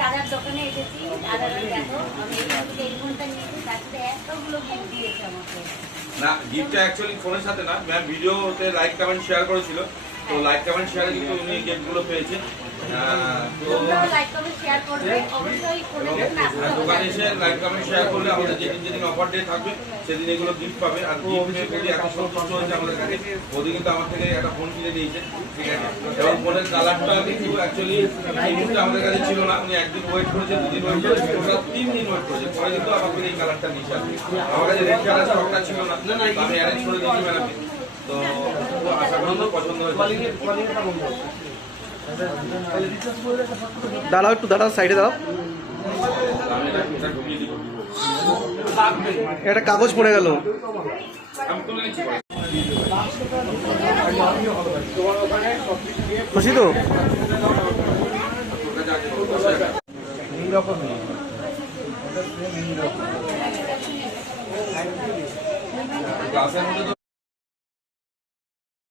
দাদার দোকানে এসেছি, দাদার দেখো আমি এই ফোনটা নিয়েছি, তাতে এতগুলো গিফট দিয়েছে আমাকে। না, গিফটটা অ্যাকচুয়ালি ফোনের সাথে না, ম্যাম ভিডিওতে লাইক কমেন্ট শেয়ার করেছিল, তো লাইক কমেন্ট শেয়ারে কিন্তু উনি গিফটগুলো পেয়েছে। তোমরাও লাইক কমেন্ট শেয়ার করবে অবশ্যই, ফোনের জন্য আসতে হবে। দোকানে এসে লাইক কমেন্ট শেয়ার করলে আমাদের যেদিন যেদিন অফার ডে থাকবে সেদিন এগুলো গিফট পাবে। আর গিফট পেয়ে বৌদি এত সন্তুষ্ট হয়েছে আমাদের কাছে, বৌদি কিন্তু আমার থেকে একটা ফোন কিনে দিয়েছে, ঠিক আছে। এবং ফোনের কালারটা কিন্তু অ্যাকচুয়ালি এই মুহূর্তে আমাদের কাছে ছিল না, উনি একদিন ওয়েট করেছে, দুদিন ওয়েট করেছে, ওরা 3 দিন ওয়েট করেছে, পরে কিন্তু আমাকে এই কালারটা নিয়ে আসবে। আমার কাছে রেড কালার স্টকটা ছিল না, আমি অ্যারেঞ্জ করে দিয়েছি ম্যাডামকে। তো আশা করি পছন্দ হয়েছে। দাঁড়াও একটু, দাঁড়াও সাইডে দাঁড়াও। আমি এটা ঢুকিয়ে দিব, একটা কাগজ পড়ে গেল। আমি তুলে নিচ্ছি। খুশি তো? গ্লাসের মধ্যে তো